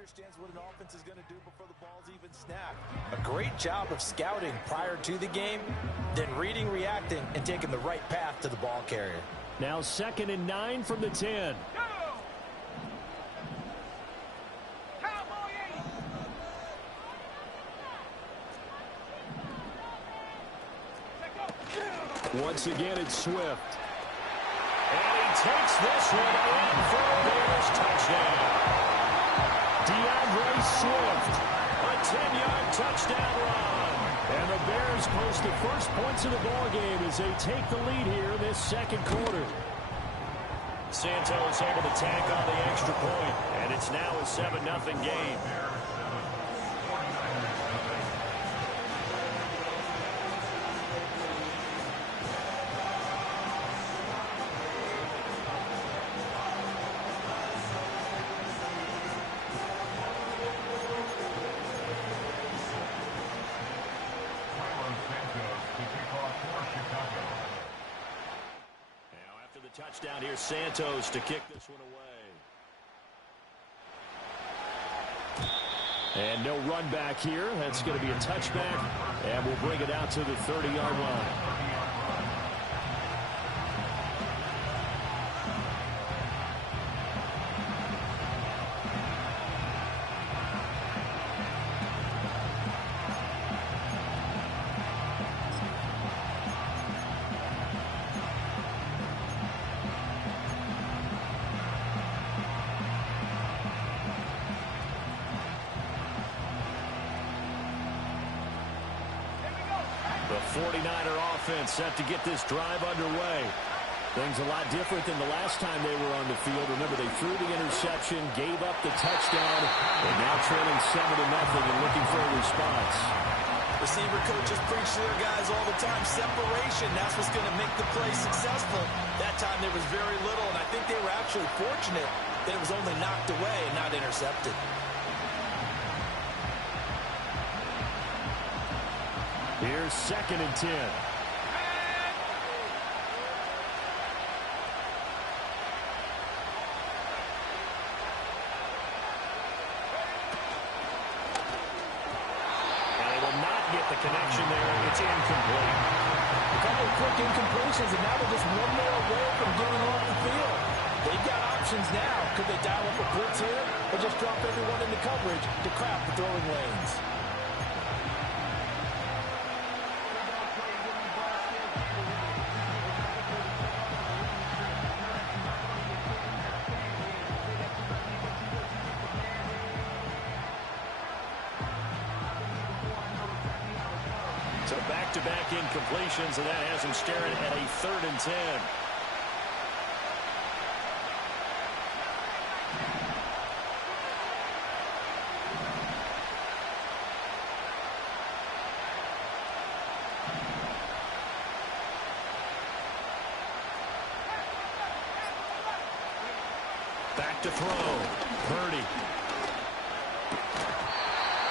understands what an offense is going to do before the ball's even snapped. A great job of scouting prior to the game, then reading, reacting, and taking the right path to the ball carrier. Now 2nd and 9 from the 10. Once again, it's Swift. And he takes this one in for a Bears touchdown. DeAndre Swift, a 10-yard touchdown run. And the Bears post the first points of the ballgame as they take the lead here in this second quarter. Santos able to tack on the extra point, and it's now a 7-0 game. Touchdown here, Santos to kick this one away. And no run back here. That's going to be a touchback, and we'll bring it out to the 30-yard line. The 49er offense set to get this drive underway. Things a lot different than the last time they were on the field. Remember, they threw the interception, gave up the touchdown, and now trailing 7-0 and looking for a response. Receiver coaches preach to their guys all the time. Separation, that's what's going to make the play successful. That time there was very little, and I think they were actually fortunate that it was only knocked away and not intercepted. Here's 2nd and 10. The connection there, it's incomplete. A couple of quick incompletions, and now they're just one more away from getting off the field. They've got options now. Could they dial up a blitz here, or just drop everyone into coverage to crowd the throwing lanes? So back-to-back incompletions, and that has him staring at a 3rd and 10. Back to throw. Purdy.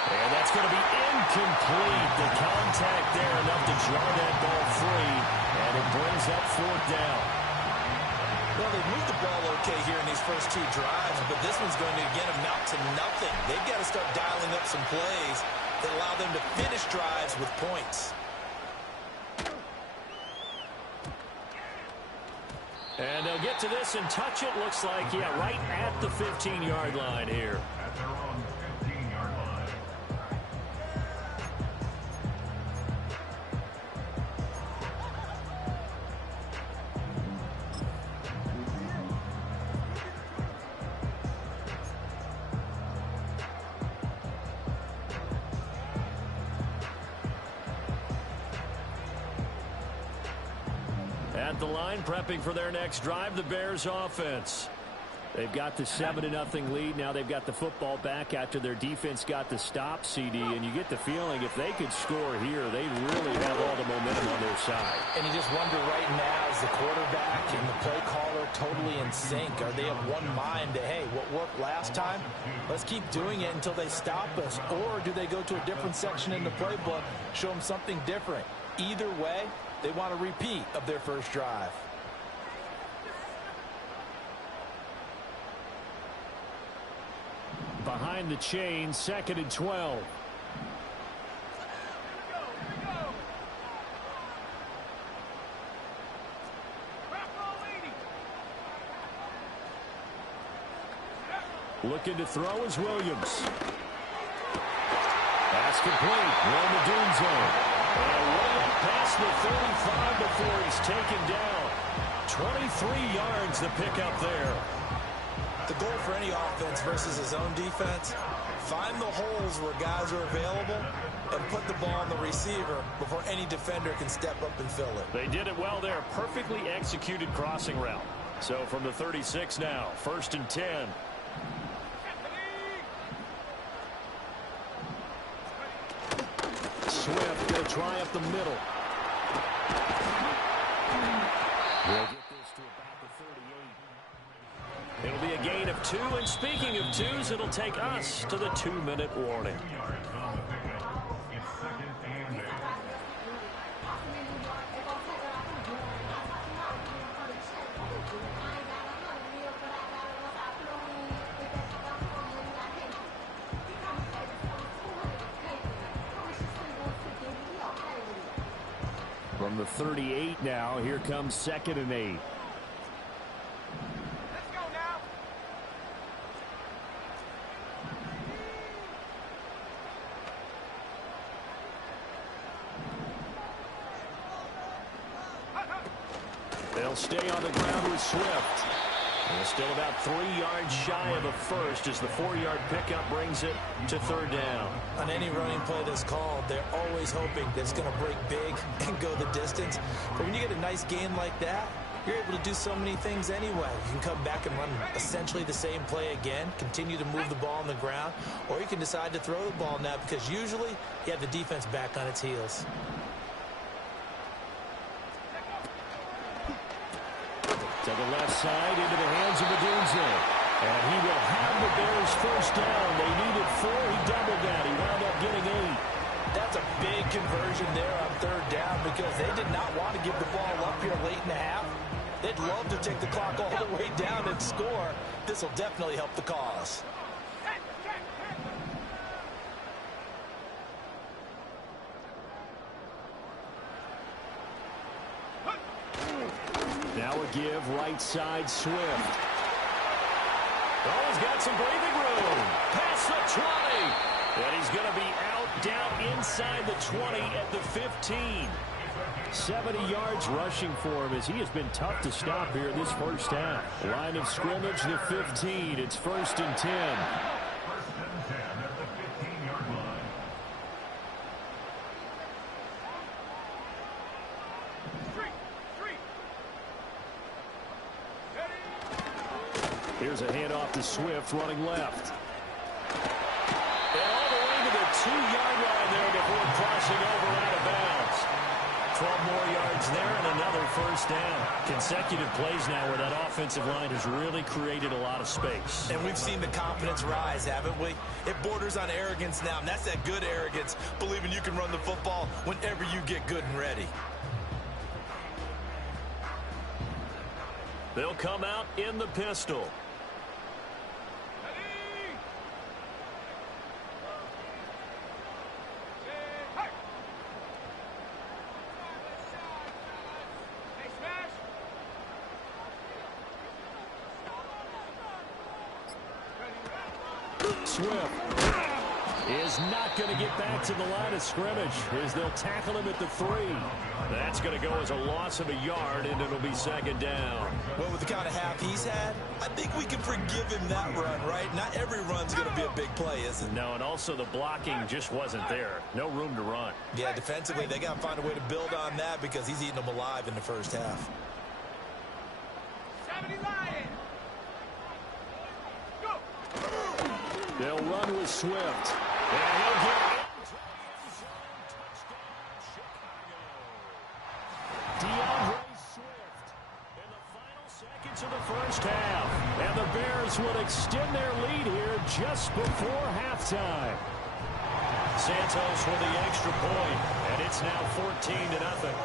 And that's going to be incomplete. The contact there enough to draw that ball free, and it brings up 4th down. Well, they've moved the ball okay here in these first two drives, but this one's going to again amount to nothing. They've got to start dialing up some plays that allow them to finish drives with points. And they'll get to this and touch it. Looks like, yeah, right at the 15-yard line here. At their own 15-yard line. At the line, prepping for their next drive, the Bears offense. They've got the 7-0 lead. Now they've got the football back after their defense got the stop, CD. And you get the feeling if they could score here, they really have all the momentum on their side. And you just wonder right now, is the quarterback and the play caller totally in sync? Are they of one mind to, hey, what worked last time? Let's keep doing it until they stop us. Or do they go to a different section in the playbook, show them something different? Either way, they want a repeat of their first drive. behind the chain, 2nd and 12. Looking to throw is Williams. Pass complete. Roma Dunzo. And way up past the 35 before he's taken down. 23 yards to pick up there. The goal for any offense versus his own defense, find the holes where guys are available and put the ball on the receiver before any defender can step up and fill it. They did it well there. Perfectly executed crossing route. So from the 36 now, 1st and 10. Swift will try up the middle. We'll get this to about the 38. It'll be a gain of 2, and speaking of 2s, it'll take us to the 2-minute warning. From the 38 now, here comes 2nd and 8. Let's go now. They'll stay on the ground with Swift. And still about 3 yards shy of a first as the 4-yard pickup brings it to 3rd down. On any running play that's called, they're always hoping that it's going to break big and go the distance. But when you get a nice gain like that, you're able to do so many things anyway. You can come back and run essentially the same play again, continue to move the ball on the ground, or you can decide to throw the ball now because usually you have the defense back on its heels. To the left side, into the hands of Adunze. And he will have the Bears 1st down. They needed 4. He doubled that. He wound up getting 8. That's a big conversion there on 3rd down because they did not want to give the ball up here late in the half. They'd love to take the clock all the way down and score. This will definitely help the cause. Now a give, right side, Swift. Oh, he's got some breathing room. Past the 20. And he's going to be out, down inside the 20 at the 15. 70 yards rushing for him as he has been tough to stop here this 1st half. Line of scrimmage, the 15. It's 1st and 10. Here's a handoff to Swift running left. And all the way to the 2-yard line there before crossing over out of bounds. 12 more yards there and another 1st down. Consecutive plays now where that offensive line has really created a lot of space. And we've seen the confidence rise, haven't we? It borders on arrogance now, and that's that good arrogance, believing you can run the football whenever you get good and ready. They'll come out in the pistol. Swift is not going to get back to the line of scrimmage as they'll tackle him at the 3. That's going to go as a loss of a yard, and it'll be 2nd down. Well, with the kind of half he's had, I think we can forgive him that run, right? Not every run's going to be a big play, is it? No, and also the blocking just wasn't there. No room to run. Yeah, defensively, they got to find a way to build on that because he's eating them alive in the 1st half. 70 Lions. They'll run with Swift. And he'll get DeAndre Swift in the final seconds of the 1st half. And the Bears will extend their lead here just before halftime. Santos with the extra point, and it's now 14-0.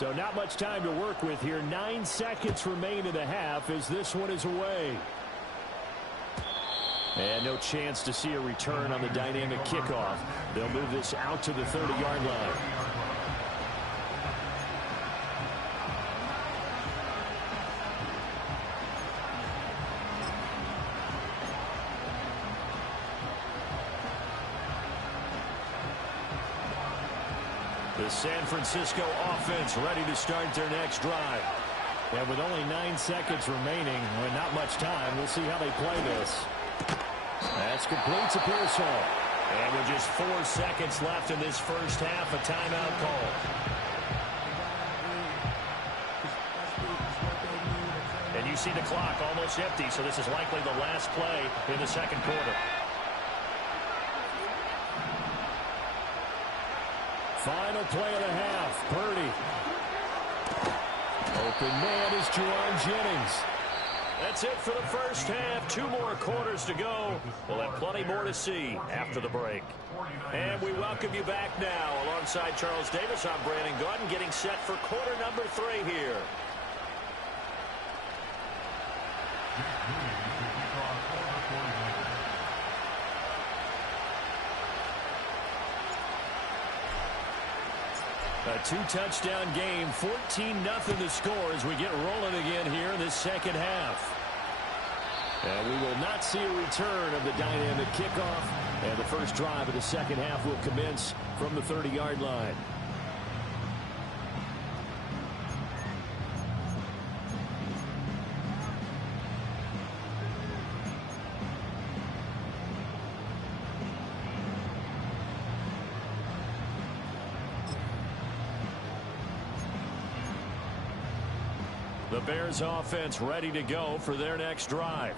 So not much time to work with here. 9 seconds remain in the half as this one is away. And no chance to see a return on the dynamic kickoff. They'll move this out to the 30-yard line. The San Francisco offense ready to start their next drive. And with only 9 seconds remaining, with not much time, we'll see how they play this. That's complete to Pearsall. And with just 4 seconds left in this first half, a timeout call. And you see the clock almost empty, so this is likely the last play in the second quarter. Final play of the half. Purdy. Open man is Juwan Jennings. That's it for the first half. 2 more quarters to go. We'll have plenty more to see after the break. And we welcome you back now. Alongside Charles Davis, I'm Brandon Gordon, getting set for quarter number 3 here. A 2-touchdown game, 14-0 the score as we get rolling again here in this second half. And we will not see a return of the dynamic kickoff. And the first drive of the second half will commence from the 30-yard line. The Bears offense ready to go for their next drive.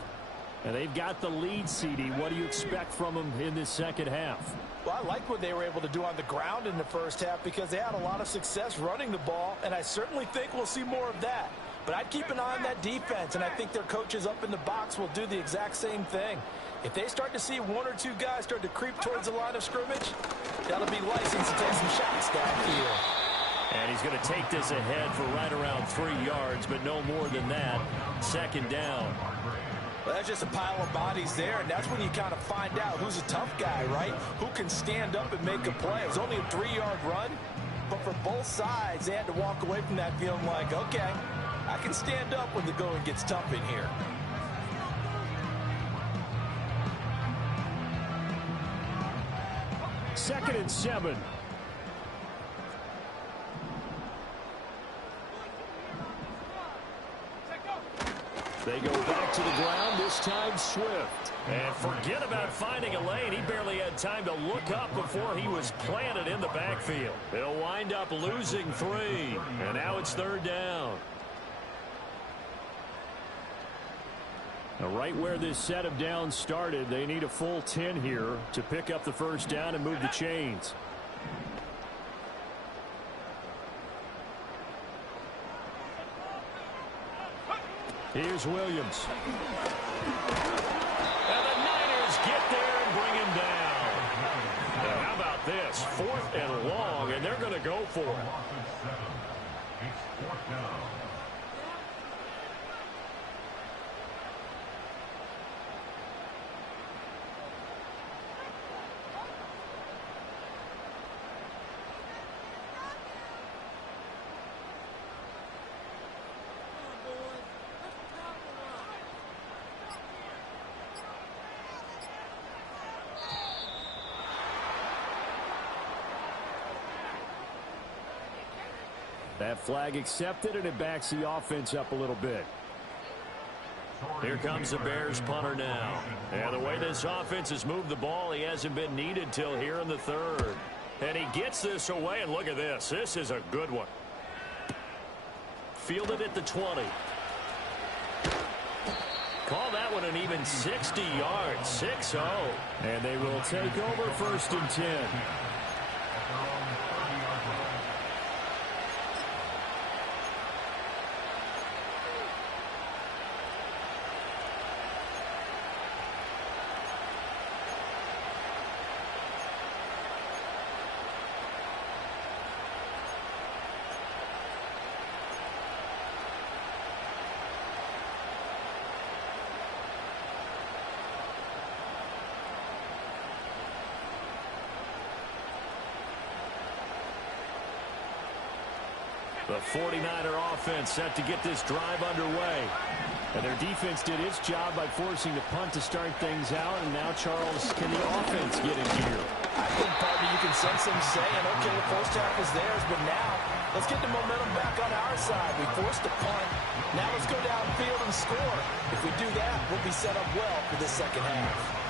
And they've got the lead, CD. What do you expect from them in this second half? Well, I like what they were able to do on the ground in the first half because they had a lot of success running the ball, and I certainly think we'll see more of that. But I'd keep an eye on that defense, and I think their coaches up in the box will do the exact same thing. If they start to see 1 or 2 guys start to creep towards the line of scrimmage, that'll be license to take some shots downfield. And he's going to take this ahead for right around 3 yards, but no more than that. Second down. Well, that's just a pile of bodies there, and that's when you kind of find out who's a tough guy, right? Who can stand up and make a play. It was only a 3-yard run, but for both sides, they had to walk away from that feeling like, okay, I can stand up when the going gets tough in here. Second and 7. They go back to the ground, this time Swift. And forget about finding a lane. He barely had time to look up before he was planted in the backfield. They'll wind up losing 3. And now it's 3rd down. Now, right where this set of downs started, they need a full 10 here to pick up the first down and move the chains. Here's Williams. And the Niners get there and bring him down. And how about this? 4th and long, and they're going to go for it. It's 4th down. That flag accepted, and it backs the offense up a little bit. Here comes the Bears punter now. And the way this offense has moved the ball, he hasn't been needed till here in the 3rd. And he gets this away, and look at this. This is a good one. Fielded at the 20. Call that one an even 60 yards, 6-0. And they will take over 1st and 10. The 49er offense set to get this drive underway. And their defense did its job by forcing the punt to start things out. And now, Charles, can the offense get in gear? I think, partner, you can sense them saying, okay, the first half is theirs, but now let's get the momentum back on our side. We forced a punt. Now let's go downfield and score. If we do that, we'll be set up well for this second half.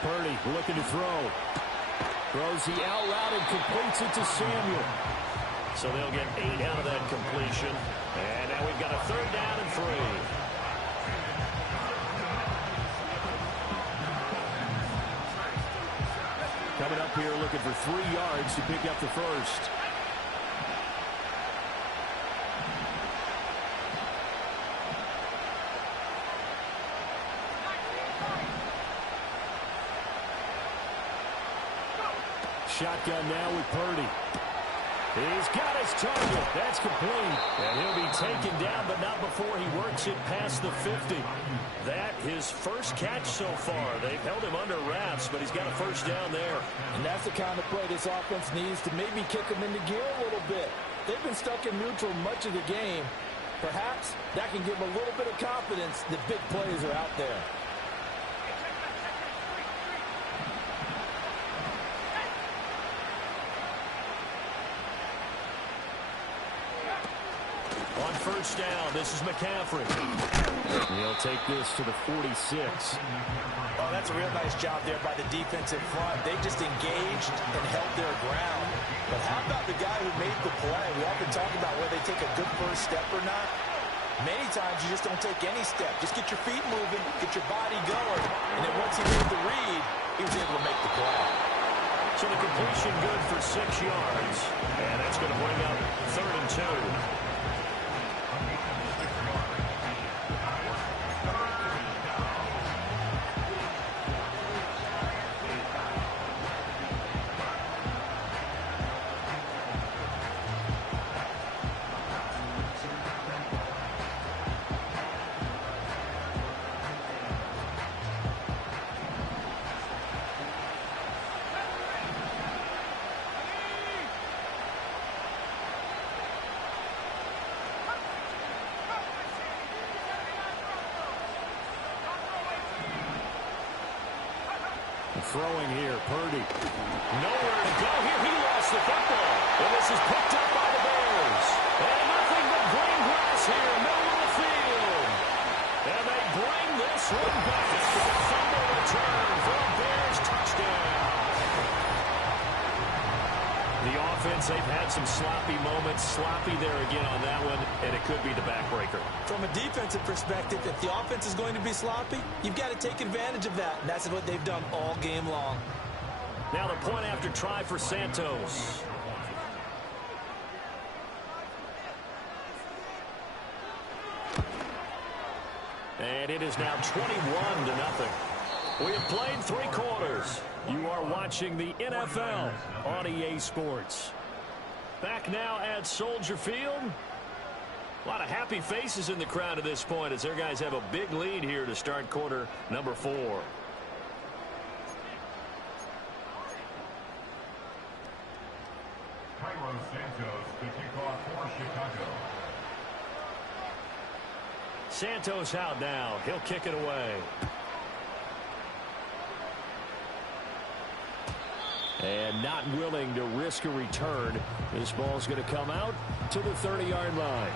Purdy looking to throw. Throws the out route and completes it to Samuel. So they'll get 8 out of that completion. And now we've got a 3rd down and 3. Coming up here looking for 3 yards to pick up the first. Shotgun now with Purdy. He's got his target. That's complete. And he'll be taken down, but not before he works it past the 50. That his first catch so far. They've held him under wraps, but he's got a first down there. And that's the kind of play this offense needs to maybe kick them into gear a little bit. They've been stuck in neutral much of the game. Perhaps that can give them a little bit of confidence that big plays are out there. On first down, this is McCaffrey. He'll take this to the 46. Oh, that's a real nice job there by the defensive front. They just engaged and held their ground. But how about the guy who made the play? We often talk about whether they take a good first step or not. Many times you just don't take any step. Just get your feet moving, get your body going. And then once he made the read, he was able to make the play. So the completion good for 6 yards. And that's going to bring up 3rd and 2. Throwing here, Purdy. Nowhere to go here. He lost the football. And this is picked up by the Bears. And nothing but green grass here, middle of the field. And they bring this one back. A fumble return for a Bears touchdown. The offense, they've had some sloppy moments. Sloppy there again on that one, and it could be the backbreaker. From a defensive perspective, if the offense is going to be sloppy, you've got to take advantage of that. And that's what they've done all game long. Now the point after try for Santos. And it is now 21-0. We have played 3 quarters. You are watching the NFL on EA Sports. Back now at Soldier Field. A lot of happy faces in the crowd at this point as their guys have a big lead here to start quarter number 4. Santos to kick off for Chicago. Santos out now. He'll kick it away. And not willing to risk a return. This ball's going to come out to the 30-yard line.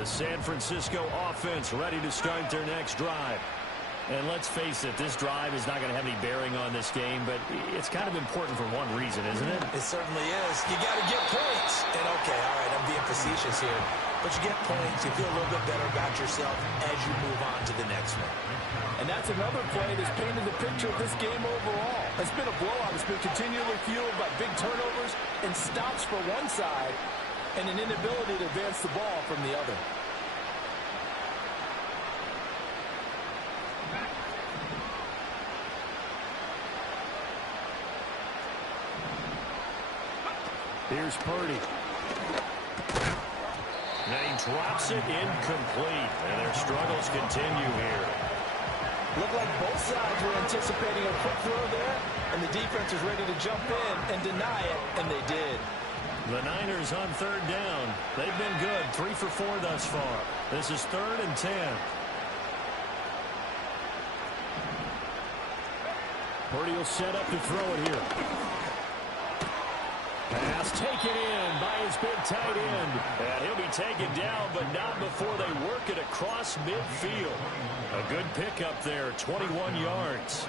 The San Francisco offense ready to start their next drive. And let's face it, this drive is not going to have any bearing on this game, but it's kind of important for one reason, isn't it? It certainly is. You got to get points. And okay, all right, I'm being facetious here. But you get points, you feel a little bit better about yourself as you move on to the next one. And that's another play that's painted the picture of this game overall. It's been a blowout. It's been continually fueled by big turnovers and stops for one side and an inability to advance the ball from the other. Here's Purdy. Now he drops it incomplete, and their struggles continue here. Looked like both sides were anticipating a quick throw there, and the defense was ready to jump in and deny it, and they did. The Niners on third down. They've been good, 3 for 4 thus far. This is 3rd and 10. Purdy will set up to throw it here. Pass taken in by his big tight end. And he'll be taken down, but not before they work it across midfield. A good pickup there, 21 yards.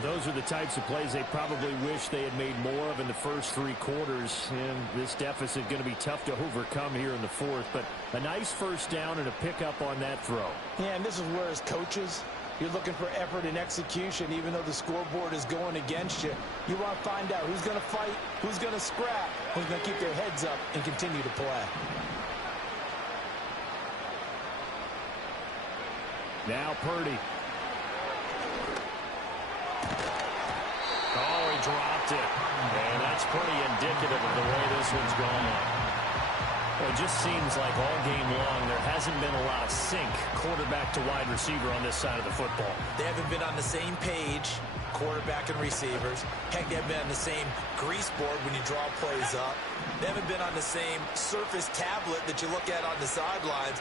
Those are the types of plays they probably wish they had made more of in the first 3 quarters. And this deficit going to be tough to overcome here in the 4th. But a nice first down and a pickup on that throw. Yeah, and this is where as coaches, you're looking for effort and execution, even though the scoreboard is going against you. You want to find out who's going to fight, who's going to scrap, who's going to keep their heads up and continue to play. Now Purdy. Oh, he dropped it. And that's pretty indicative of the way this one's gone. Well, it just seems like all game long there hasn't been a lot of sync quarterback to wide receiver on this side of the football. They haven't been on the same page, quarterback and receivers. Heck, they haven't been on the same grease board when you draw plays up. They haven't been on the same surface tablet that you look at on the sidelines.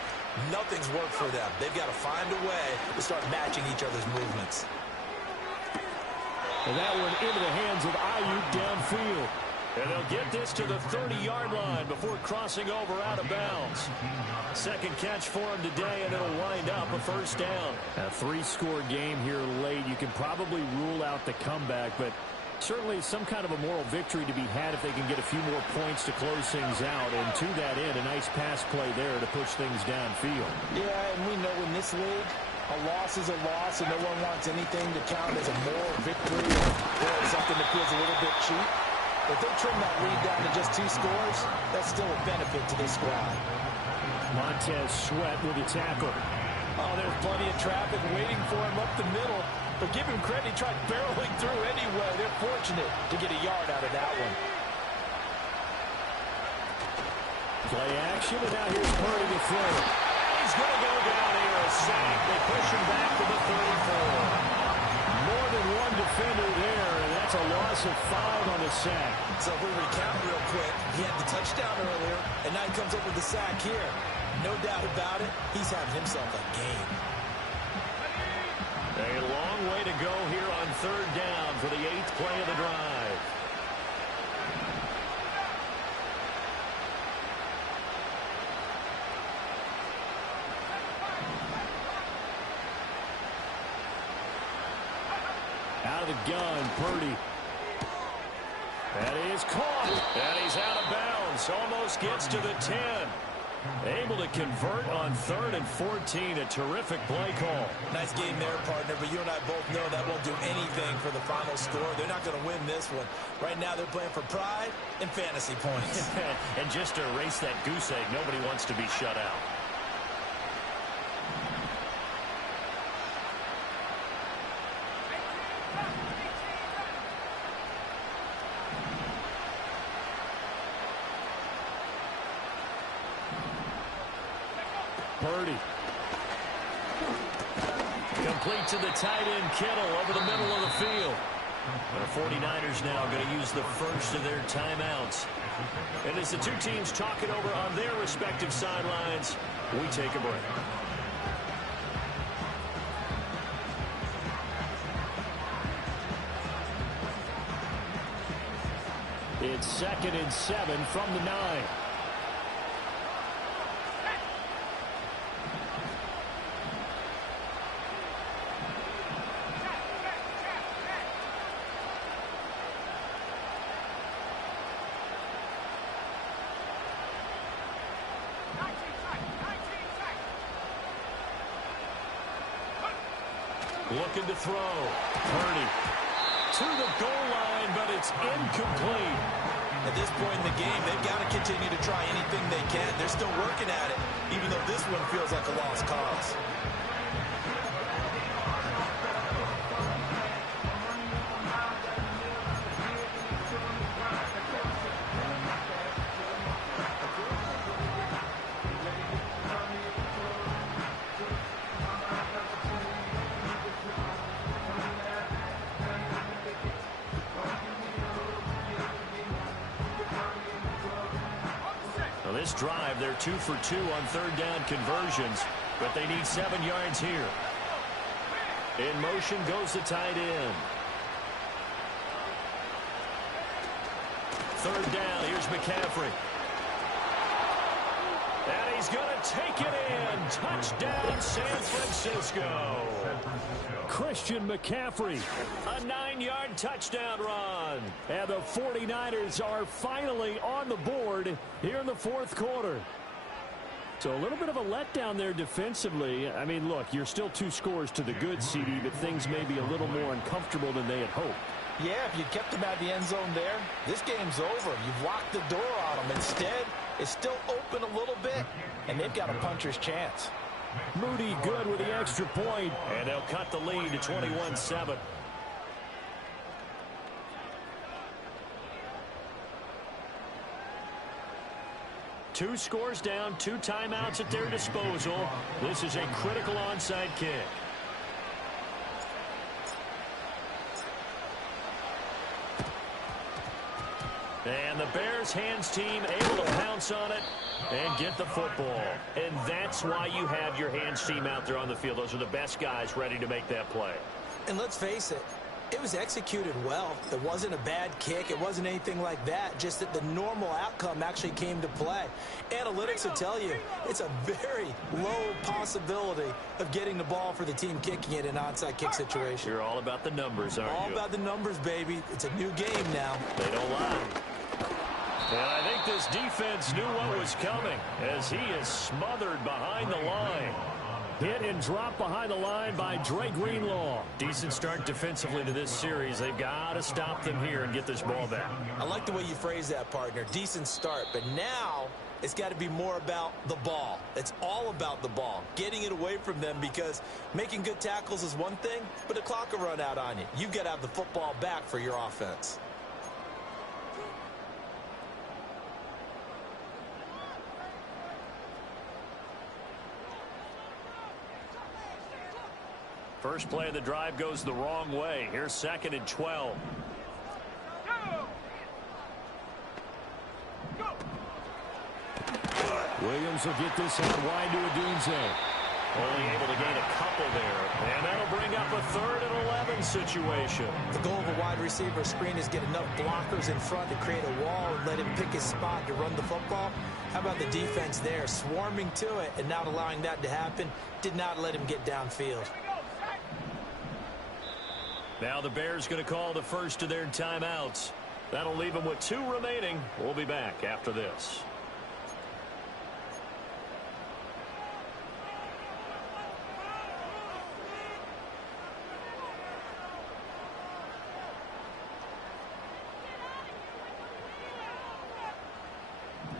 Nothing's worked for them. They've got to find a way to start matching each other's movements. And that one into the hands of Ayuk downfield. And they'll get this to the 30-yard line before crossing over out of bounds. Second catch for him today, and it'll wind up a first down. A 3-score game here late. You can probably rule out the comeback, but certainly some kind of a moral victory to be had if they can get a few more points to close things out. And to that end, a nice pass play there to push things downfield. Yeah, and we know in this league, a loss is a loss, and no one wants anything to count as a moral victory or something that feels a little bit cheap. If they trim that lead down to just 2 scores, that's still a benefit to this squad. Montez Sweat with a tackle. Oh, there's plenty of traffic waiting for him up the middle. But give him credit, he tried barreling through anyway. They're fortunate to get a yard out of that one. Play action, and now here's Purdy to throw. He's going to go down here, a sack. They push him back to the 34. More than one defender there, and that's a loss of 5 on the sack. So if we recount real quick, he had the touchdown earlier, and now he comes up with the sack here. No doubt about it, he's having himself a game. A long way to go here on third down for the 8th play of the drive. Out of the gun, Purdy. That is caught. And he's out of bounds. Almost gets to the 10. Able to convert on 3rd and 14. A terrific play call. Nice game there, partner, but you and I both know that won't do anything for the final score. They're not going to win this one. Right now they're playing for pride and fantasy points. And just to erase that goose egg, nobody wants to be shut out. Purdy. Complete to the tight end, Kittle, over the middle of the field. The 49ers now going to use the first of their timeouts. And as the two teams talk it over on their respective sidelines, we take a break. It's 2nd and 7 from the 9. Looking to throw. Purdy to the goal line, but it's incomplete. At this point in the game, they've got to continue to try anything they can. They're still working at it, even though this one feels like a lost cause. This drive, they're 2 for 2 on third down conversions, but they need 7 yards here. In motion goes the tight end. Third down, here's McCaffrey. And he's going to take it in. Touchdown, San Francisco. Christian McCaffrey, a 9-yard touchdown run. And the 49ers are finally on the board here in the fourth quarter. So a little bit of a letdown there defensively. I mean, look, you're still 2 scores to the good, CD, but things may be a little more uncomfortable than they had hoped. Yeah, if you kept them at the end zone there, this game's over. You've locked the door on them. Instead, it's still open a little bit, and they've got a puncher's chance. Moody good with the extra point, and they'll cut the lead to 21-7. Two scores down, 2 timeouts at their disposal. This is a critical onside kick. And the Bears hands team able to pounce on it and get the football. And that's why you have your hands team out there on the field. Those are the best guys ready to make that play. And let's face it, it was executed well. It wasn't a bad kick. It wasn't anything like that. Just that the normal outcome actually came to play. Analytics will tell you it's a very low possibility of getting the ball for the team kicking it in an onside kick situation. You're all about the numbers, aren't you? All about the numbers, baby. It's a new game now. They don't lie. And I think this defense knew what was coming as he is smothered behind the line. Hit and drop behind the line by Dre Greenlaw. Decent start defensively to this series. They've got to stop them here and get this ball back. I like the way you phrase that, partner. Decent start. But now it's got to be more about the ball. It's all about the ball. Getting it away from them, because making good tackles is one thing, but the clock will run out on you. You've got to have the football back for your offense. First play of the drive goes the wrong way. Here's 2nd and 12. Williams will get this out wide to Odunze. Only able to gain a couple there. And that'll bring up a 3rd and 11 situation. The goal of a wide receiver screen is get enough blockers in front to create a wall and let him pick his spot to run the football. How about the defense there, swarming to it and not allowing that to happen? Did not let him get downfield. Now the Bears going to call the first of their timeouts. That'll leave them with 2 remaining. We'll be back after this.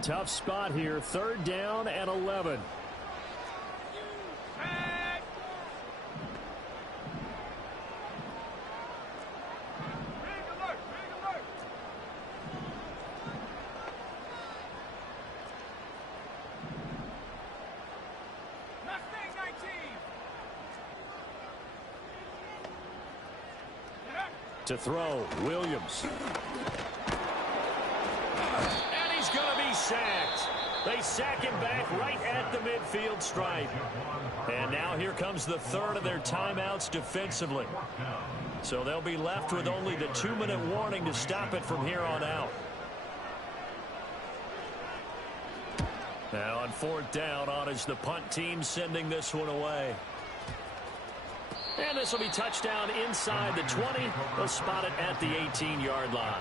Tough spot here. 3rd down and 11. To throw, Williams. And he's going to be sacked. They sack him back right at the midfield stripe. And now here comes the 3rd of their timeouts defensively. So they'll be left with only the 2-minute warning to stop it from here on out. Now on 4th down, on is the punt team sending this one away. And this will be touchdown inside the 20. They'll spot it at the 18-yard line.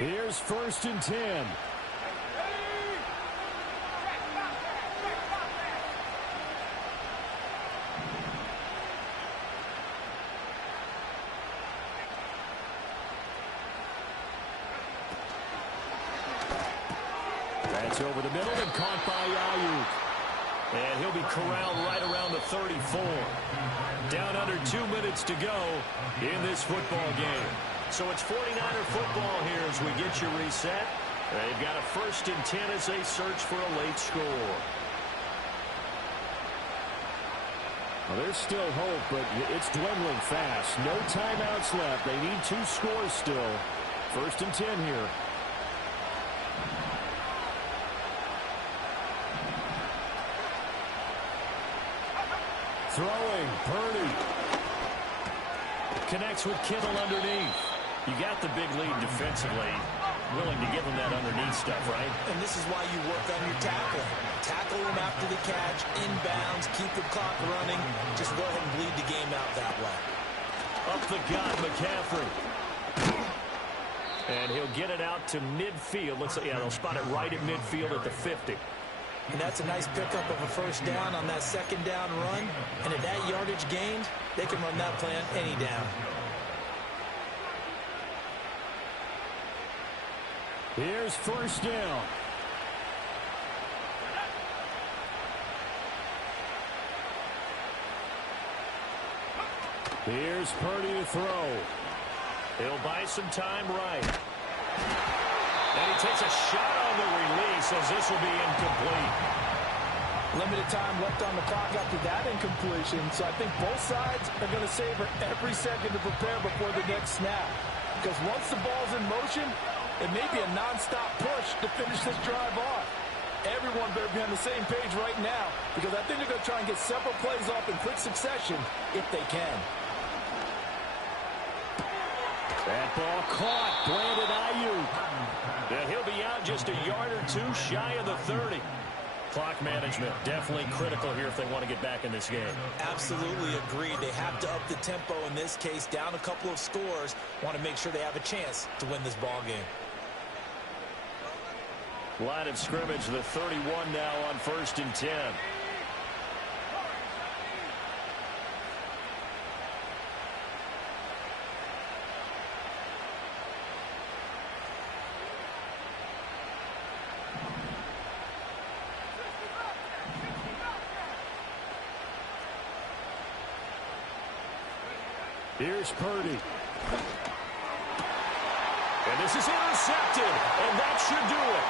Here's 1st and 10. That's over the middle and caught by Ayuk. And he'll be corralled right around the 34. Down under 2 minutes to go in this football game. So it's 49er football here as we get you reset. They've got a 1st and 10 as they search for a late score. Well, there's still hope, but it's dwindling fast. No timeouts left. They need 2 scores still. 1st and 10 here. Throwing, Purdy. Connects with Kittle underneath. You got the big lead defensively. Willing to give him that underneath stuff, right? And this is why you work on your tackling. Tackle him after the catch, inbounds, keep the clock running. Just go ahead and bleed the game out that way. Up the gut, McCaffrey. And he'll get it out to midfield. Looks like, yeah, they'll spot it right at midfield at the 50. And that's a nice pickup of a 1st down on that 2nd down run. And at that yardage gained, they can run that plan any down. Here's 1st down. Here's Purdy to throw. He'll buy some time right. And he takes a shot on the release as this will be incomplete. Limited time left on the clock after that incompletion, so I think both sides are going to savor every second to prepare before the next snap. Because once the ball's in motion, it may be a nonstop push to finish this drive off. Everyone better be on the same page right now, because I think they're going to try and get several plays off in quick succession if they can. That ball caught. Brandon Ayuk. And he'll be out just a yard or 2 shy of the 30. Clock management definitely critical here if they want to get back in this game. Absolutely agreed. They have to up the tempo in this case, down a couple of scores. Want to make sure they have a chance to win this ball game. Line of scrimmage, the 31 now on 1st and 10. Here's Purdy. And this is intercepted, and that should do it.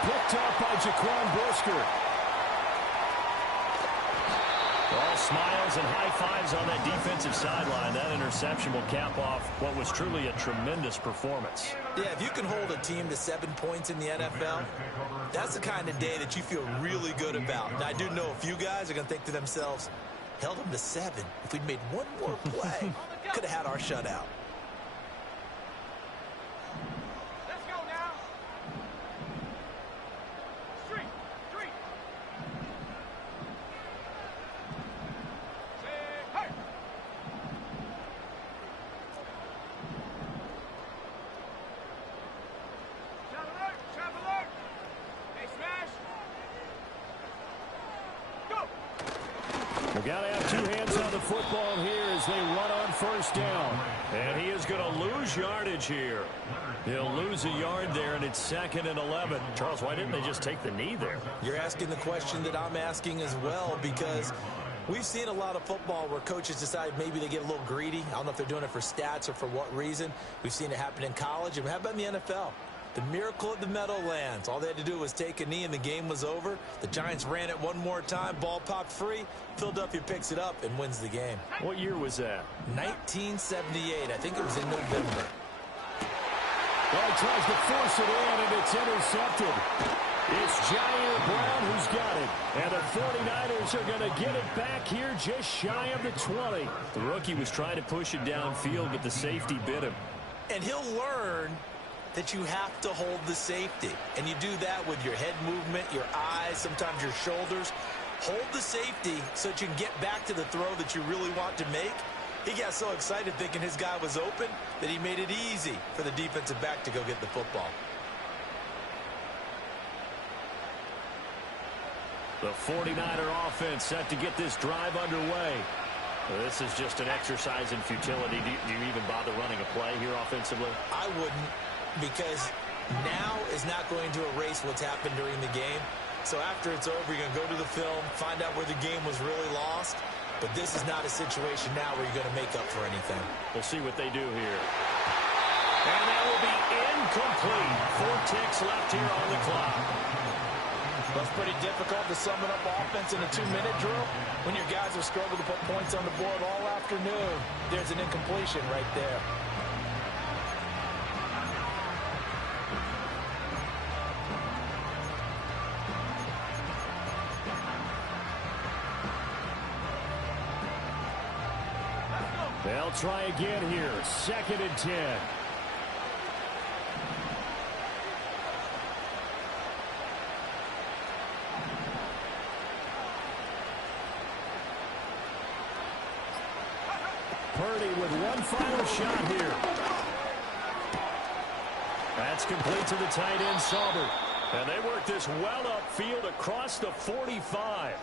Picked up by Jaquan Brisker. All smiles and high fives on that defensive sideline. That interception will cap off what was truly a tremendous performance. Yeah, if you can hold a team to 7 points in the NFL, that's the kind of day that you feel really good about. Now, I do know a few guys are going to think to themselves, held them to 7. If we'd made one more play, could have had our shutout. Let's go now. Street. Say, hey. Trap alert. Hey, smash. Go. We've got to have 2 hands on the football here as they run on 1st down. And he is going to lose yardage here. He'll lose a yard there, and it's 2nd and 11. Charles, why didn't they just take the knee there? You're asking the question that I'm asking as well, because we've seen a lot of football where coaches decide maybe they get a little greedy. I don't know if they're doing it for stats or for what reason. We've seen it happen in college, and how about in the NFL? The miracle of the Meadowlands. All they had to do was take a knee and the game was over. The Giants ran it one more time. Ball popped free. Philadelphia picks it up and wins the game. What year was that? 1978. I think it was in November. Well, he tries to force it in, and it's intercepted. It's Jair Brown who's got it. And the 49ers are going to get it back here just shy of the 20. The rookie was trying to push it downfield, but the safety bit him. And he'll learn that you have to hold the safety. And you do that with your head movement, your eyes, sometimes your shoulders. Hold the safety so that you can get back to the throw that you really want to make. He got so excited thinking his guy was open that he made it easy for the defensive back to go get the football. The 49er offense set to get this drive underway. This is just an exercise in futility. Do you even bother running a play here offensively? I wouldn't, because now is not going to erase what's happened during the game. So after it's over, you're going to go to the film, find out where the game was really lost. But this is not a situation now where you're going to make up for anything. We'll see what they do here. And that will be incomplete. 4 ticks left here on the clock. That's pretty difficult to sum it up offense in a 2-minute drill when your guys have struggled to put points on the board all afternoon. There's an incompletion right there. They'll try again here. 2nd and 10. Purdy with one final shot here. That's complete to the tight end, Saubert. And they work this well upfield across the 45.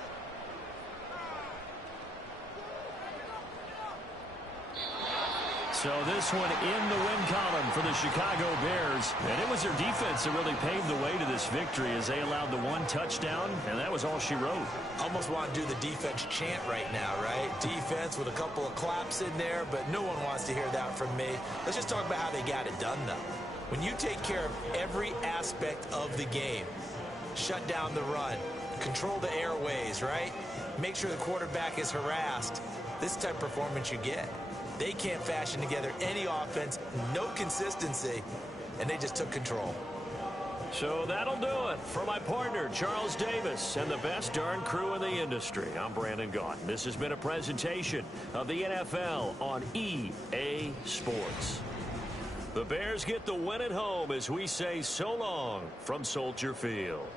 So this one in the win column for the Chicago Bears. And it was their defense that really paved the way to this victory as they allowed the 1 touchdown, and that was all she wrote. Almost want to do the defense chant right now, right? Defense with a couple of claps in there, but no one wants to hear that from me. Let's just talk about how they got it done, though. When you take care of every aspect of the game, shut down the run, control the airways, right? Make sure the quarterback is harassed. This is the type of performance you get. They can't fashion together any offense, no consistency, and they just took control. So that'll do it for my partner, Charles Davis, and the best darn crew in the industry. I'm Brandon Gaughan. This has been a presentation of the NFL on EA Sports. The Bears get the win at home as we say so long from Soldier Field.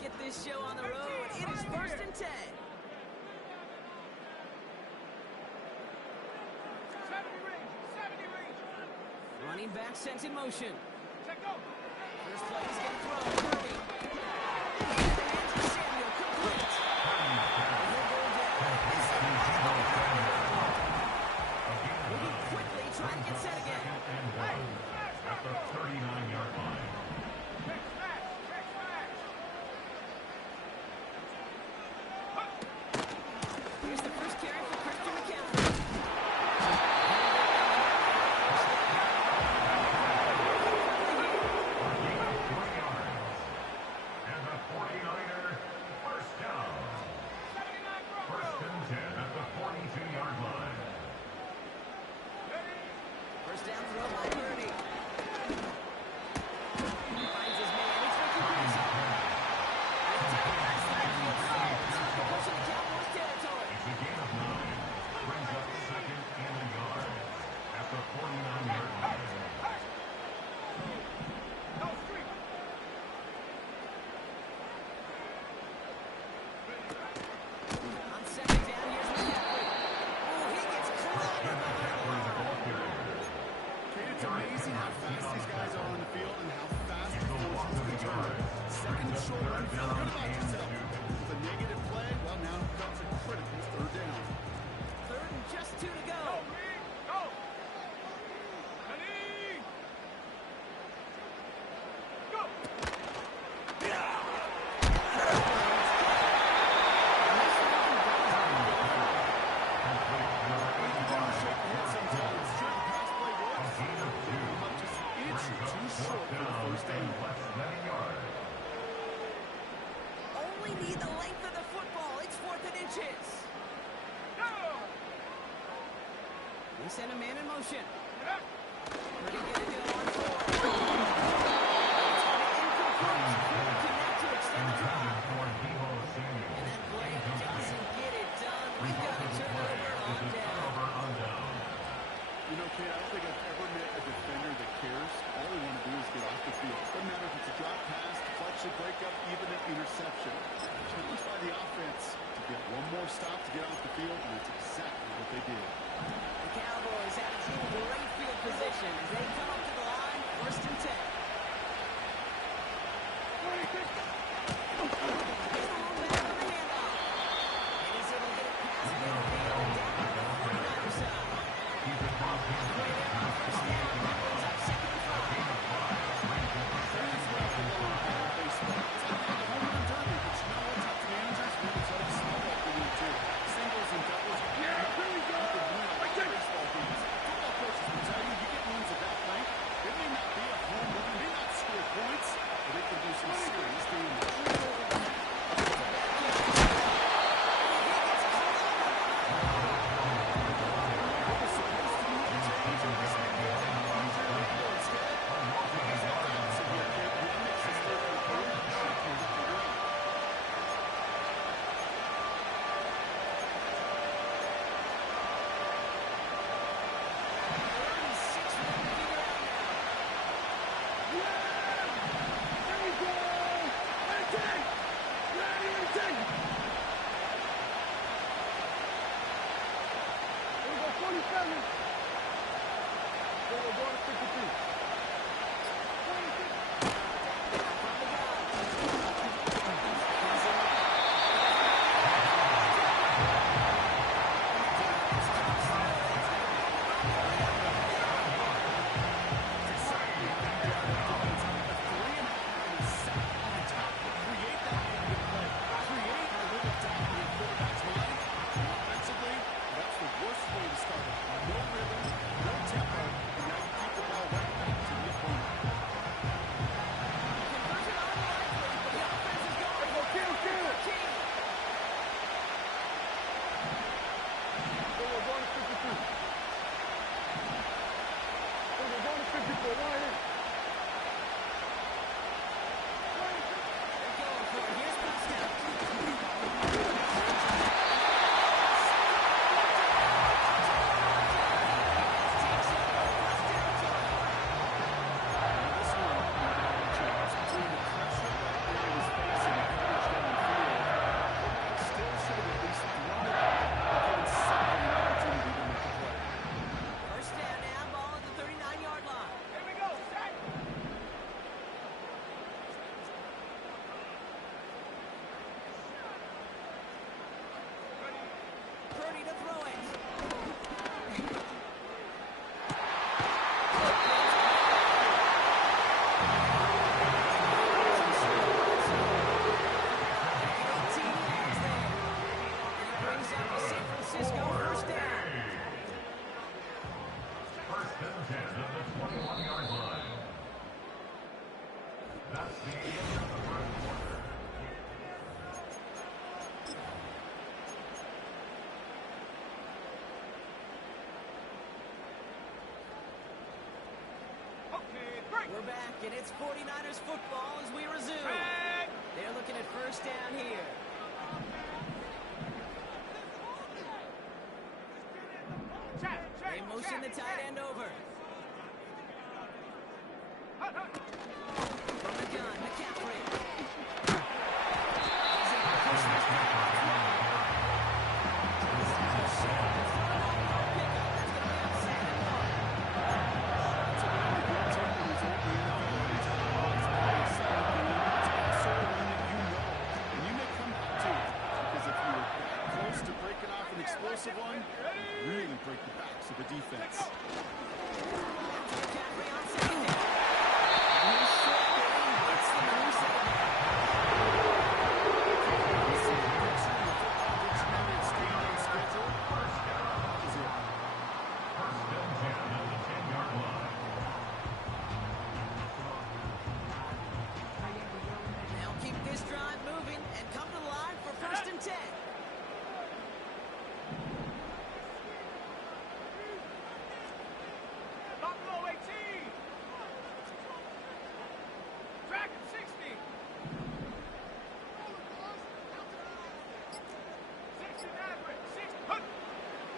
get this show on the road. It is 1st and 10. 70 range. Running back sends in motion. Check go. First play is going to throw. Purdy. Into the hands of Samuel. Complete. He'll go down. Moving quickly, trying to get set again. At the 39-yard line. Check smash. Here's the first carry for Christian McCaffrey. And the 49er, first down. 79 First and 10 at the 42-yard line. First down throw by Purdy. He finds his man. It's Ricky Pearson. He'll take a pass backfield throw. Pushing the Cowboys territory. It's a gain of 9. Brings up second and a yard. At the 49-yard line. No street. On second down, here's McCaffrey. Oh, he gets clobbered behind the line. It's amazing how fast these guys are on the field and how fast the forces return. Second and short run, feel good about yourself. With a negative play, well, now comes a critical third down. Third and just 2 to go. Go, Reed. Go. Ready. Go. Only need the length of the football. It's 4th and inches. Go. They send a man in motion. Yeah. Purdy getting it on 4. It's going to incomplete. Couldn't connect to extend the drive. And that play doesn't get it done. We've got a turnover on down. You know, Kate, I don't think I've ever met a defender that cares. All they want to do is get off the field. Doesn't matter if it's a drop pass, deflection, breakup, even an interception. Challenged by the offense to get one more stop to get off the field, and that's exactly what they did. The Cowboys have in great field position as they come up to the line We're back, and it's 49ers football as we resume. They're looking at first down here. They motion the tight end over. From the gun, McCaffrey. He's able to push this back. Explosive one, really break the backs of the defense. McCaffrey on second down. He's short game, gets them a new second down. This is the picture in the football dictionary of staying on schedule. First and 10 at the 10-yard line. They'll keep this drive moving and come to the line for first and 10. Buffalo 18. Track at 60. 60 average. 60.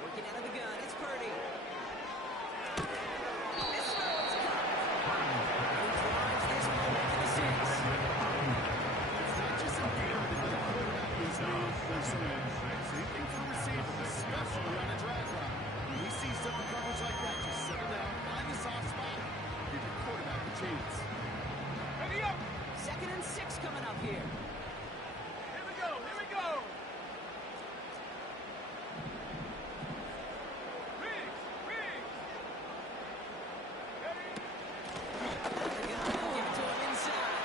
Working out of the gun, it's Purdy. This throw is caught. He drives this moment to the 6. It's not just important that the quarterback is made for some same thing for a receiver, especially on a drag route. When he sees double coverage like that, just settle down, find the soft spot, give your quarterback a chance. Ready up. Second and 6 coming up here. Here we go. Here we go. Riggs. Riggs. Ready. Out of the gun, they'll give it to him inside.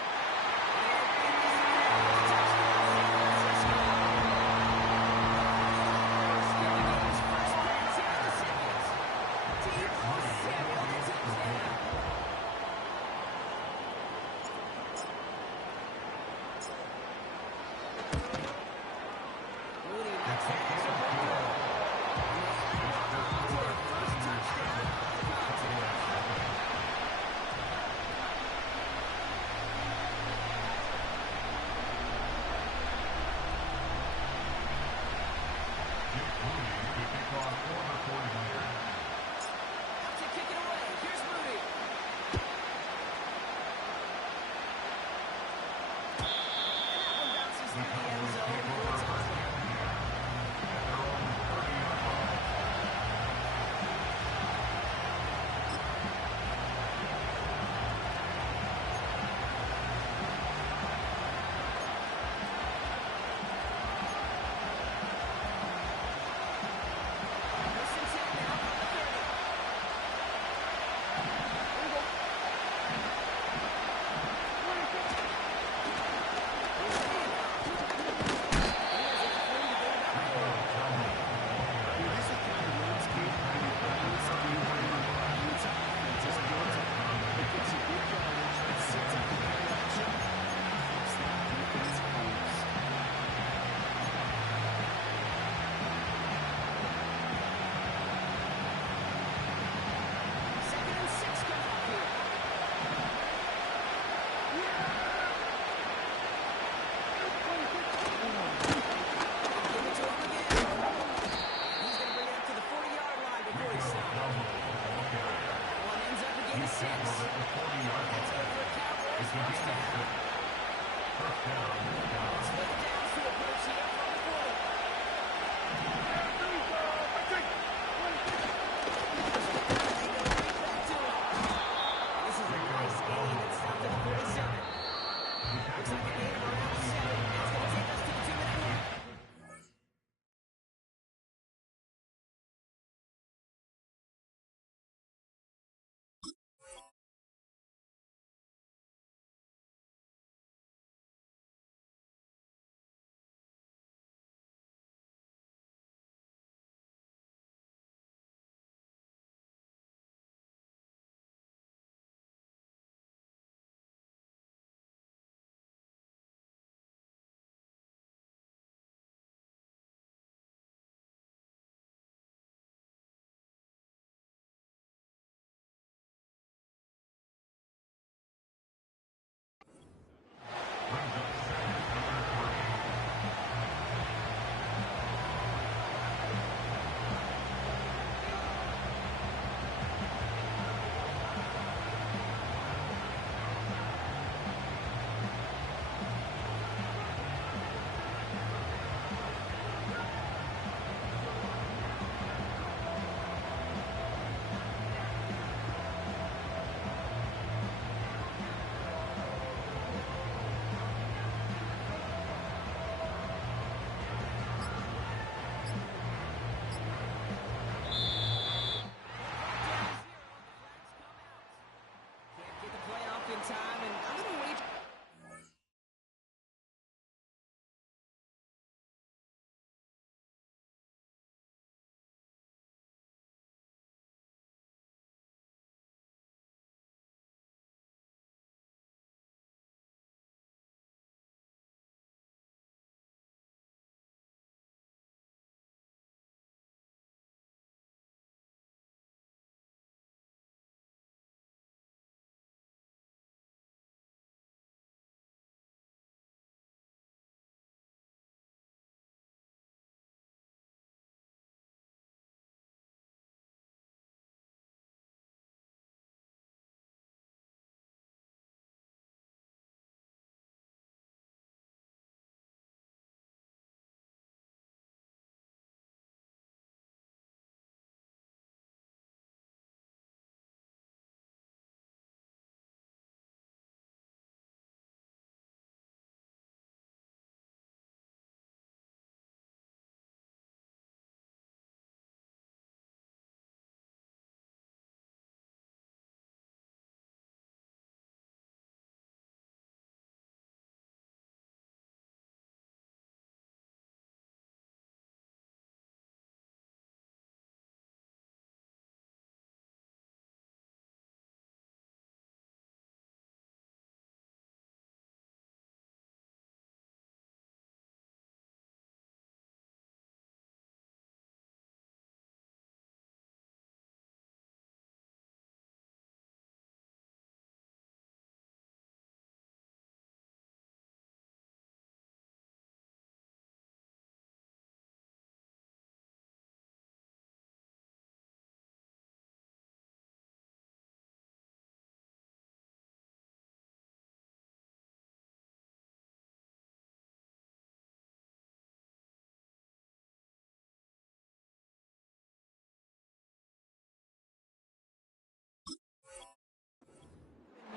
in time, and I'm going to wait.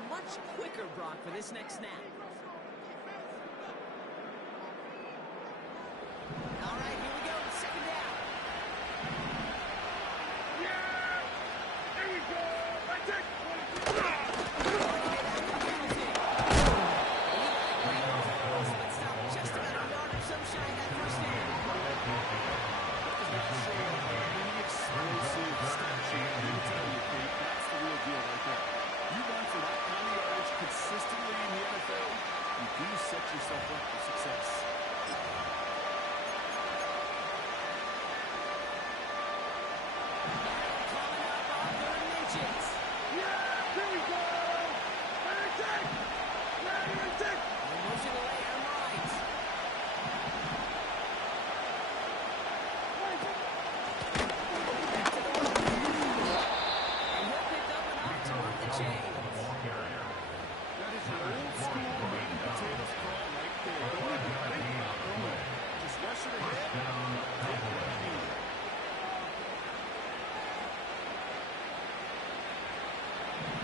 Much quicker, Brock, for this next snap. All right, here we go. Second down. Yeah! There we go! That's it! But stop just about a yard or so shy of that first down. Explosive stature. I'm going to tell you, Pete, that's the real deal right there. You run for that kind of yardage consistently in the NFL, you do set yourself up for success. Coming up on third and inches. Yeah! Here we go! That's it! That's it! Motion away on right. And he'll pick up enough to move the chain. That is an old school meat and potatoes call right there. Don't even think about throwing. Just rush it ahead. Take what you need.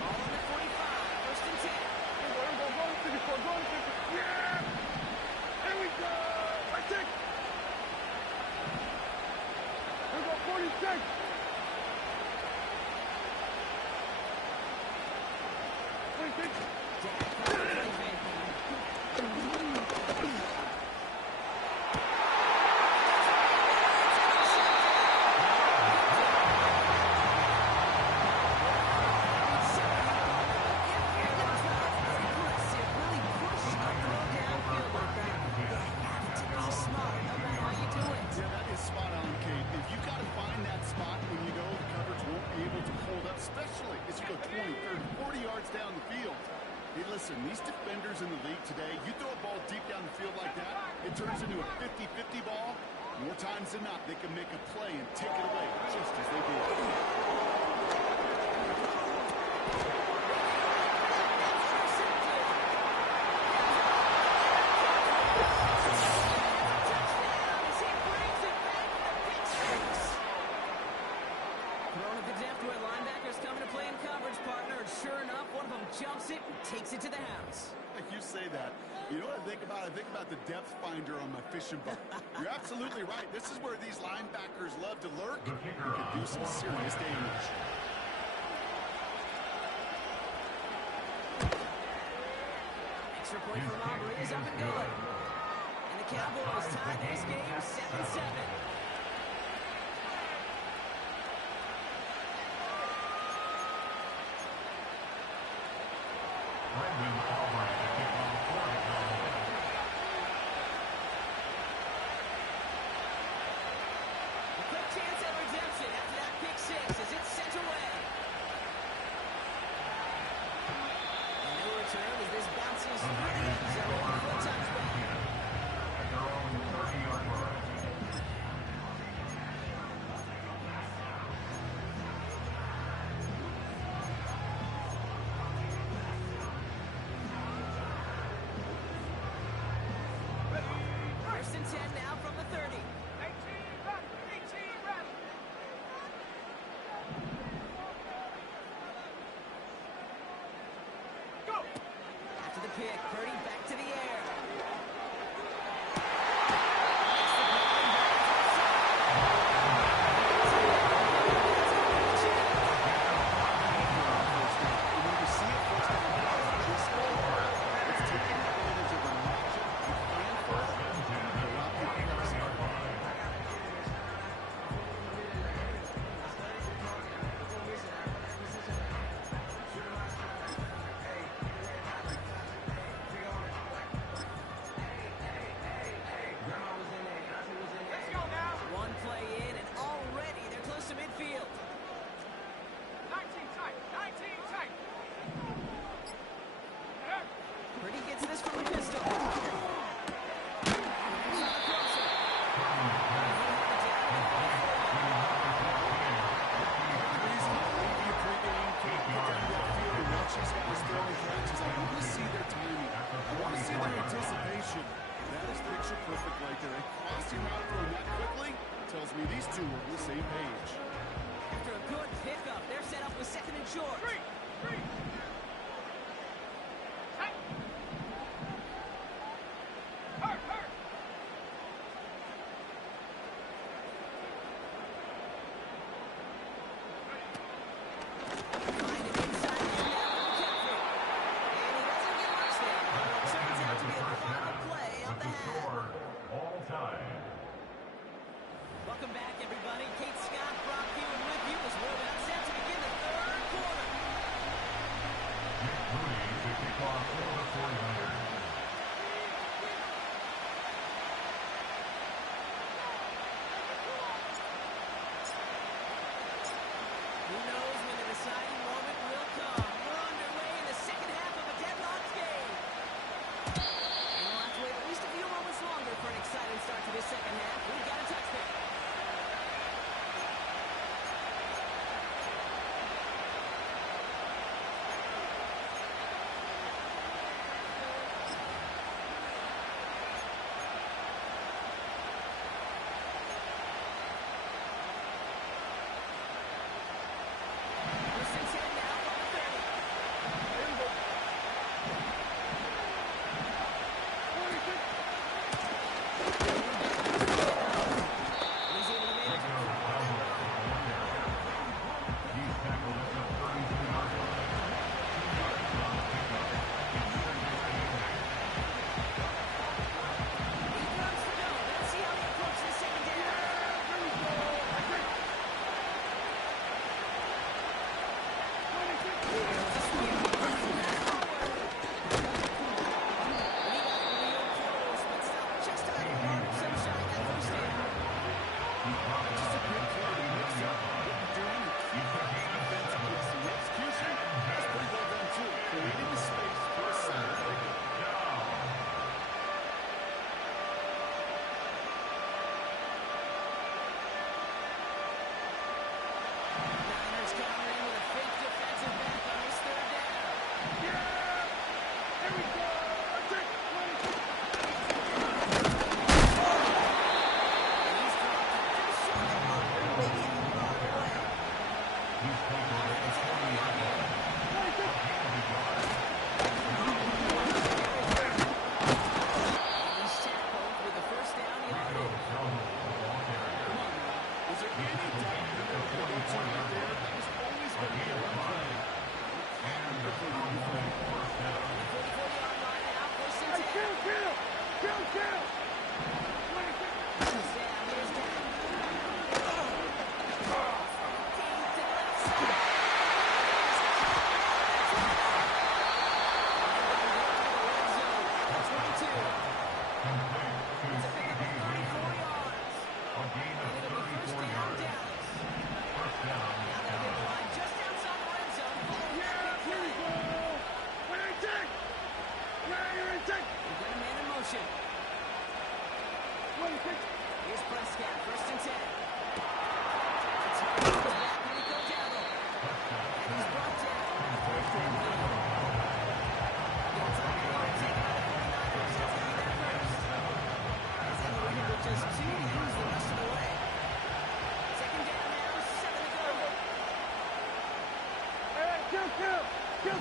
All on the 45. First and 10. Yeah! Here we go! That's it! We go 46! 46! Yeah, that is spot on, Kate. If you got to find that spot when you know the coverage won't be able to hold up, especially as you go 20, 30, 40 yards down the field. Hey, listen, these defenders in the league today, you throw a ball deep down the field like that, it turns into a 50-50 ball. More times than not, they can make a play and take it away, just as they did. Throwing at the depth where linebackers coming to play in coverage, partner. And sure enough, one of them jumps it and takes it to the house. You say that. You know what I think about? I think about the depth finder on my fishing boat. You're absolutely right. This is where these linebackers love to lurk and can do some serious damage. extra point from Aubrey is up and good. And the Cowboys tie this game 7-7. Chance at redemption after that pick six as it's sent away. And no return as this bounces through the end zone for a touchback. At their own 30-yard line. First and 10 now from the 30. After the pick, Purdy back to the air. One play in, and already they're close to midfield. 19 tight. 19 tight. Purdy gets this from the pistol. That is picture perfect right there. A crossing route throwing that quickly tells me these two are on the same page. After a good pickup, they're set up with second and short. Three. Tight. Hurt. Find it inside the McCaffrey. And he doesn't get much there. It turns out to be the final play of the half. All time. Welcome back, everybody. Kate Scott, Brock Hugh, and with you as we're about set to begin the third quarter.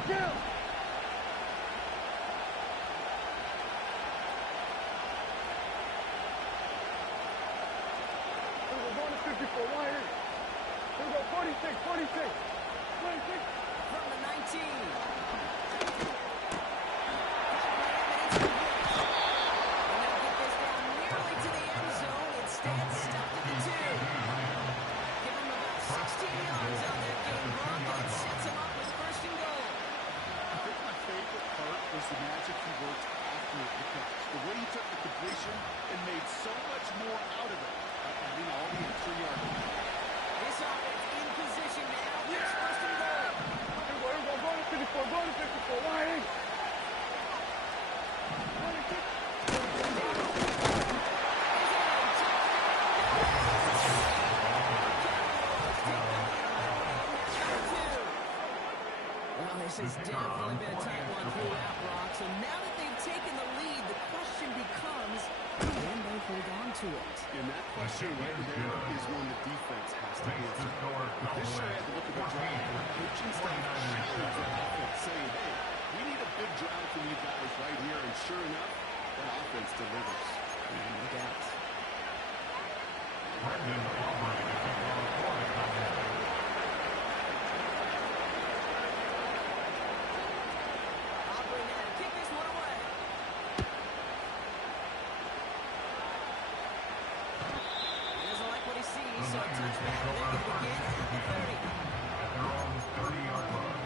down. We're going to 54. Why here? Here we go. 46, 46. 26. From the 19. The magic he worked after the catch. The way he took the completion and made so much more out of it by adding all the extra yardage. This offense in position now. It's first and goal. Here we go. Go to 54. Go to 54. Why here? 26. Well, this has definitely been a tight one throughout, Brock. So now that they've taken the lead, the question becomes, can they hold on to it? And that question right there is one the defense has to answer. This sure had to look at the drive. Coaching staff challenged the offense, saying, hey, we need a big drive from you guys right here. And sure enough, that offense delivers. No doubt. So touchback, they can begin at the 30. At their own 30-yard line.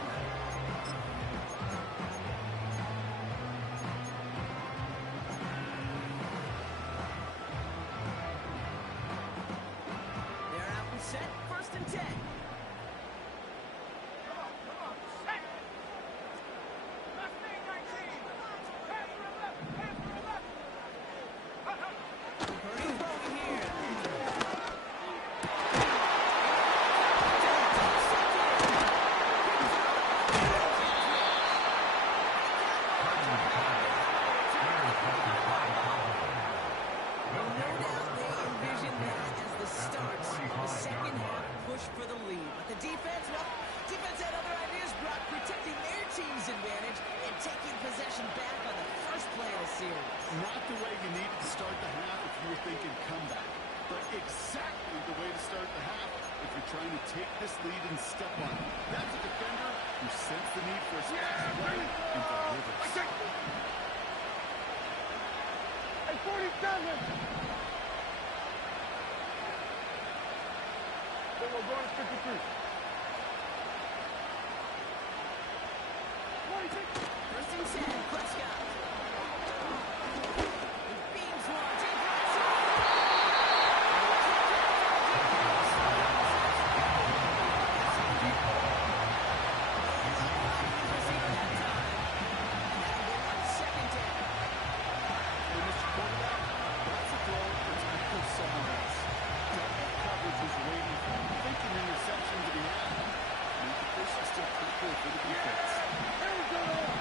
They're out and set, first and 10. For the lead. But the defense, well, defense had other ideas, Brock, protecting their team's advantage and taking possession back on the first play of the series. Not the way you needed to start the half if you were thinking comeback, but exactly the way to start the half if you're trying to take this lead and step on it. That's a defender who sensed the need for a splash play and delivers. Hey, 47. Then we're going to 53. 26. First and 10, Prescott. Beams one, take second down. Hey, Mr. Quarterback, that's a throw that's equal someone else. Double coverage was waiting for him, thinking interception to be had. And the fish is still critical for the defense. Here we go.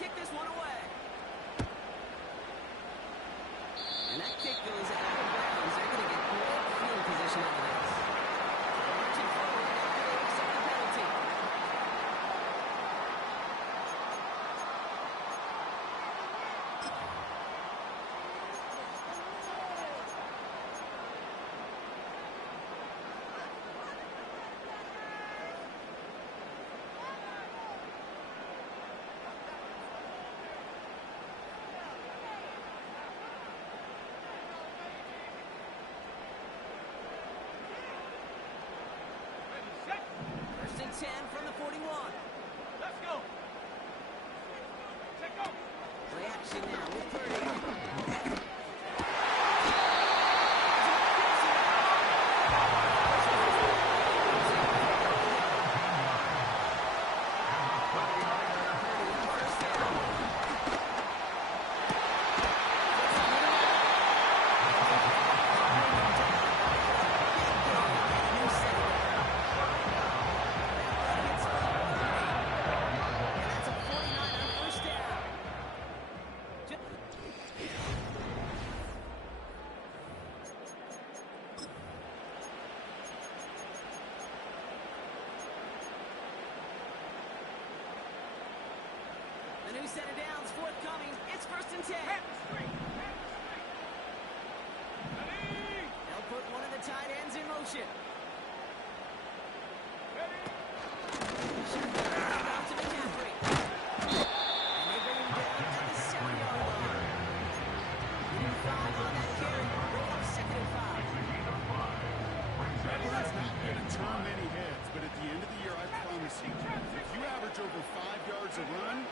kick this one away. And that kick goes out of bounds. They're going to get great field position out of this. Marching forward after they accept the penalty. First and 10 from the 41. Let's go. Check out. Play action now with Purdy. A new set of downs forthcoming. It's first and 10. They'll put one of the tight ends in motion. Out to McCaffrey. And they bring him down at the 7-yard line. Getting 5 on that carry. Bring up 2nd and 5. It's not going to turn many heads, but at the end of the year, I promise you, if you average over 5 yards a run,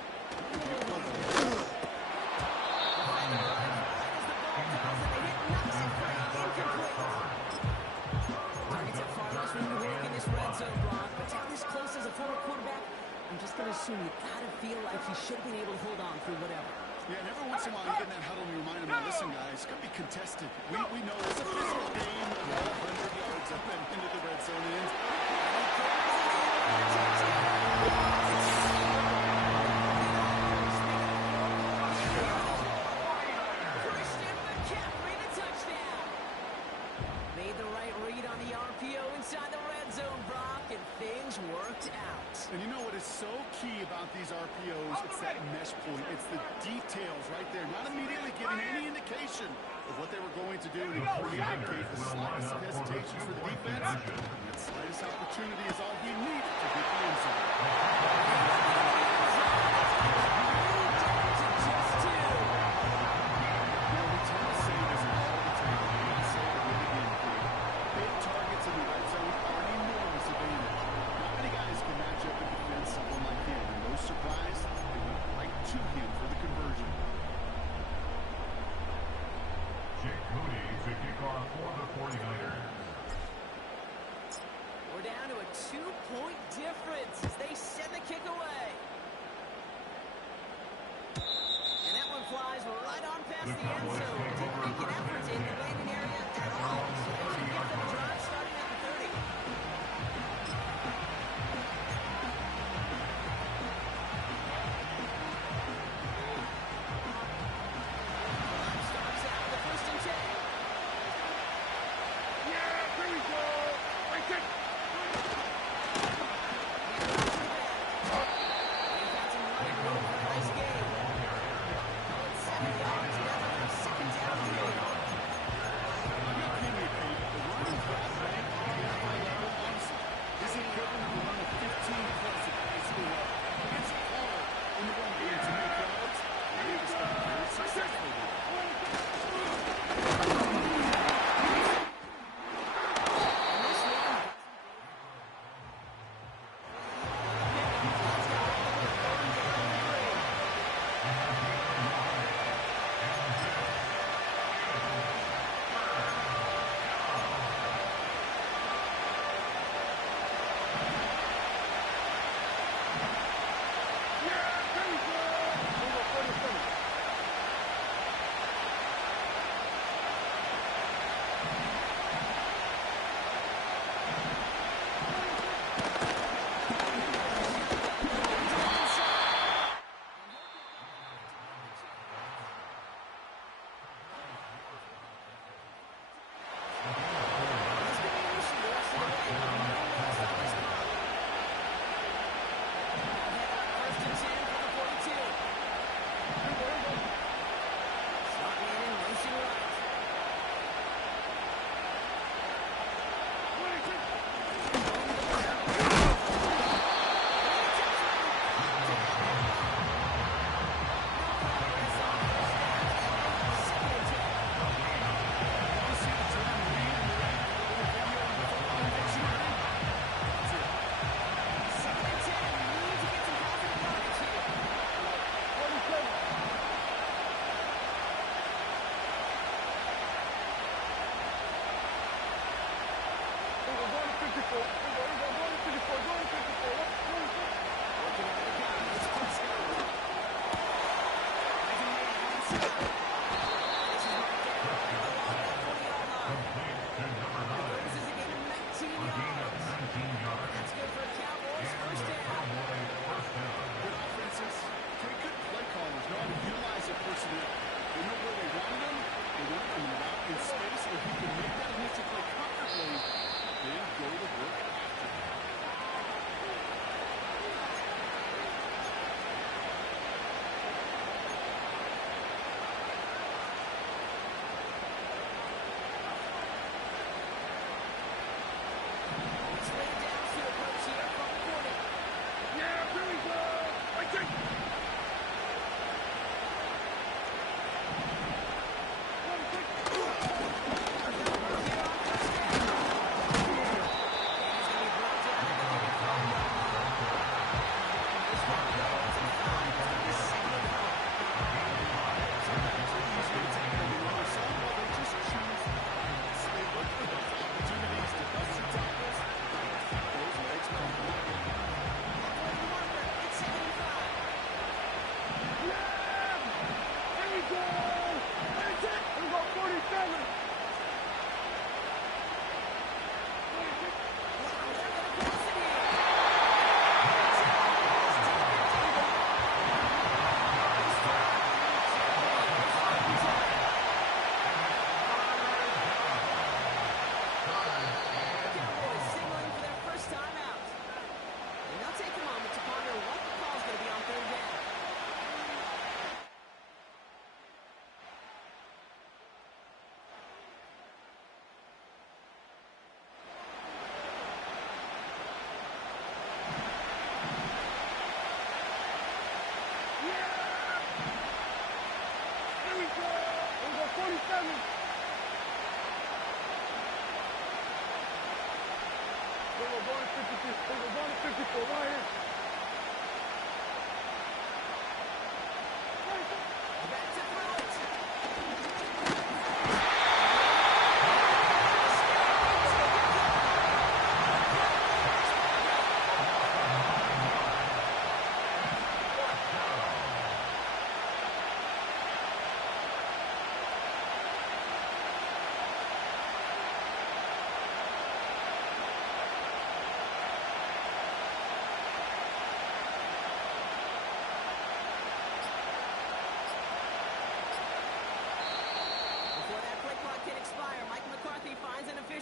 Targets have far less room to work in this red zone, Brock. But down this close as a former quarterback, I'm just going to assume you got to feel like he should have been able to hold on through whatever. Yeah, and every once in a while you get in that huddle and you remind them, listen, guys, it's going to be contested. We know it's a physical game, and 100 yards up and into the red zone ends. Christian McCaffrey, the touchdown. Made the right read on the RPO inside the red zone, Brock, and things worked out. And you know what is so key about these RPOs? It's that mesh point. It's the details right there. Not immediately giving any indication of what they were going to do to create the slightest hesitation for the defense. And that slightest opportunity is all he needed to get the end zone. We're down to a 2-point difference as they send the kick away. And that one flies right on past the end zone. Didn't make an effort in the landing area at all. So they can get them a drive starting at the 30. Starts out with the first and 10. Yeah, here we go. Right kick.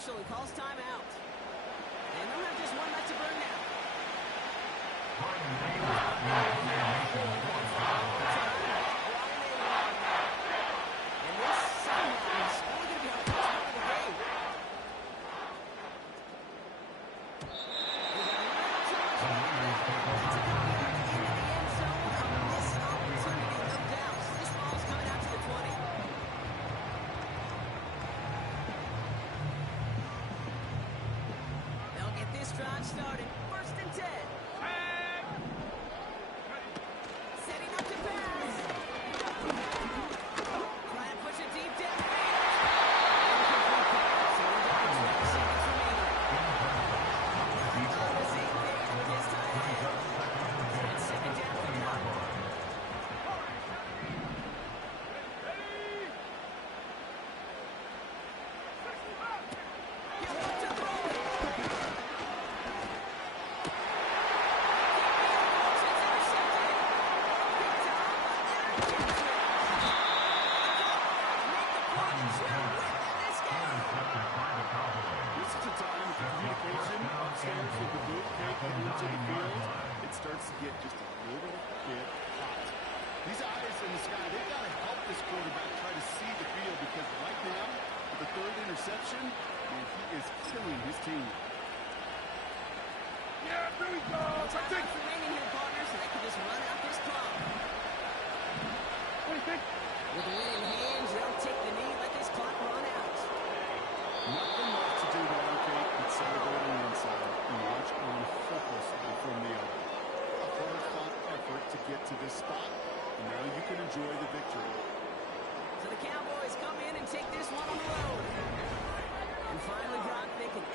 He calls timeout. And they'll have just one left to burn now. And this somehow is only going to be our first one of the game. This ball's coming out to the 20. This drive started. First and 10. Setting up to pass. Trying to push it deep downfield. Second down for now. It starts to get just a little bit hot. These eyes in the sky, they've got to help this quarterback try to see the field because right now, with the third interception, man, he is killing his team. Yeah, there we go. Time's remaining here, partners, so they can just run out this clock. What do you think? With the win in hands, they'll take the knee, let this clock run out. Nothing left to do there, okay? But celebrate on one side and watch on hopelessly from the other. A hard-fought effort to get to this spot, and now you can enjoy the victory. So the Cowboys come in and take this one on the road. And finally, Brock, they can